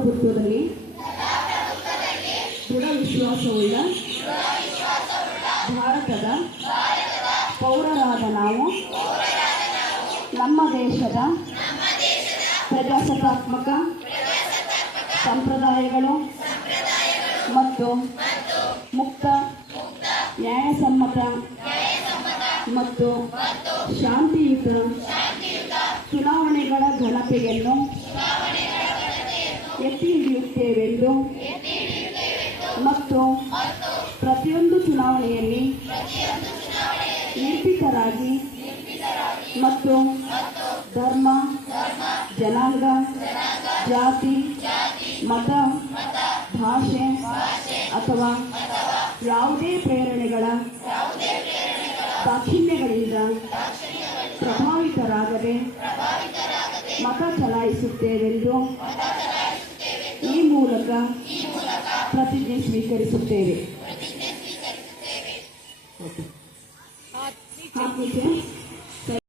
ಪ್ರಜಾಪ್ರಭುತ್ವದಲ್ಲಿ ದೃಢ ವಿಶ್ವಾಸವುಳ್ಳ ಭಾರತದ ಪೌರರಾದ ನಾವು. ನಮ್ಮ ದೇಶದ ಪ್ರಜಾಸತ್ತಾತ್ಮಕ ಸಂಪ್ರದಾಯಗಳು ಮತ್ತು ಮುಕ್ತ, ನ್ಯಾಯಸಮ್ಮತ ಮತ್ತು ಶಾಂತಿಯುತ ಚುನಾವಣೆಗಳ ಘನತೆಯನ್ನು ಎತ್ತಿ ಹಿಡಿಯುತ್ತೇವೆಂದು ಮತ್ತು ಪ್ರತಿಯೊಂದು ಚುನಾವಣೆಯಲ್ಲಿ ನಿರ್ಭೀತರಾಗಿ ಮತ್ತು ಧರ್ಮ, ಜನಾಂಗ, ಜಾತಿ, ಮತ, ಭಾಷೆ ಅಥವಾ ಯಾವುದೇ ಪ್ರೇರಣೆಗಳ ದಾಕ್ಷಿಣ್ಯಗಳಿಂದ ಪ್ರಭಾವಿತರಾಗದೆ ಮತ ಚಲಾಯಿಸುತ್ತೇವೆಂದು ಮೂಲಕ ಪ್ರತಿಜ್ಞೆ ಸ್ವೀಕರಿಸುತ್ತೇವೆ. ಹಾಕುತ್ತೆ